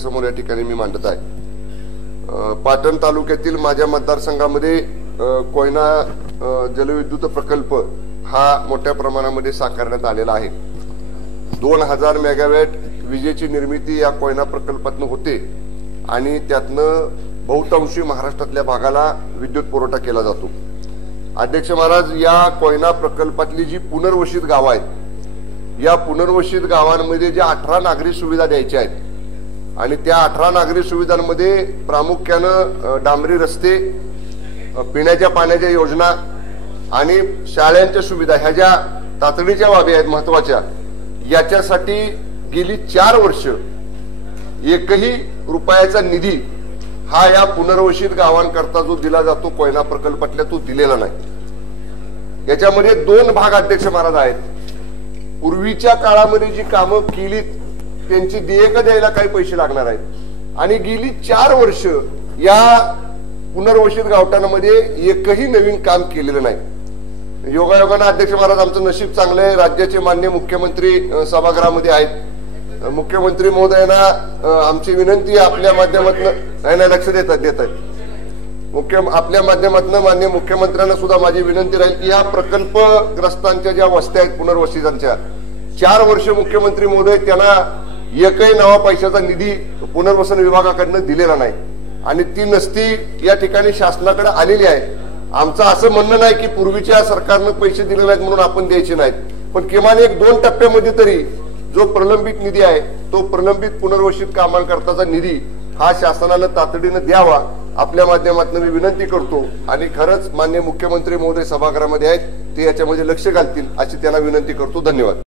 समोर या ठिकाणी मी मांडत आहे। पाटण तालुक्यातील माझ्या मतदारसंघामध्ये कोयना जलविद्युत प्रकल्प हा मोठ्या प्रमाणामध्ये साकारण्यात आलेला आहे। 2000 मेगावॅट विजेची निर्मिती या कोयना प्रकल्पातून होते आणि त्यातनं बहुतांशी महाराष्ट्रातल्या भागाला विद्युत पुरवठा केला जातो। अध्यक्ष महाराज, या कोयना प्रकल्पातली जी पुनर्वसित गावं आहेत, या पुनर्वसित गावांमध्ये ज्या 18 नागरी सुविधा द्यायच्या आहेत आणि त्या 18 नागरी सुविधांमध्ये प्रामुख्याने डांबरी रस्ते, पिण्याच्या पाण्याच्या योजना आणि शाळांच्या सुविधा ह्या ज्या तातडीच्या बाबी आहेत महत्वाच्या, याच्यासाठी गेली 4 वर्ष एकही रुपयाचा निधी हा या पुनर्वसित गावांकरता जो दिला जातो कोयना प्रकल्पातल्या तो दिलेला नाही। याच्यामध्ये 2 भाग अध्यक्ष महाराज आहेत। पूर्वीच्या काळामध्ये जी कामं केली त्यांची देयक द्यायला काही पैसे लागणार आहेत आणि गेली 4 वर्ष या पुनर्वसित गावठाणामध्ये एकही नवीन काम केलेलं नाही। योगायोगानं अध्यक्ष महाराज आमचं नशीब चांगलं आहे, राज्याचे माननीय मुख्यमंत्री सभागृहामध्ये आहेत। मुख्यमंत्री महोदयांना आमची विनंती आपल्या माध्यमातून लक्ष देत आहेत आपल्या माध्यमातून माननीय मुख्यमंत्र्यांना सुद्धा माझी विनंती राहील की या प्रकल्पग्रस्तांच्या ज्या वस्त्या आहेत पुनर्वसितांच्या 4 वर्ष मुख्यमंत्री महोदय त्यांना एकही नवा पैशाचा निधी पुनर्वसन विभागाकडनं दिलेला नाही आणि ती नसती या ठिकाणी शासनाकडे आलेली आहे। आमचं असं म्हणणं नाही की पूर्वीच्या सरकारनं पैसे दिले नाहीत म्हणून आपण द्यायचे नाहीत, पण किमान 1-2 टप्प्यामध्ये तरी जो प्रलंबित निधी आहे तो प्रलंबित पुनर्वसित कामांकरताचा निधी हा शासनानं तातडीनं द्यावा आपल्या माध्यमातून मी विनंती करतो आणि खरंच माननीय मुख्यमंत्री महोदय सभागृहामध्ये आहेत ते याच्यामध्ये लक्ष घालतील अशी त्यांना विनंती करतो। धन्यवाद।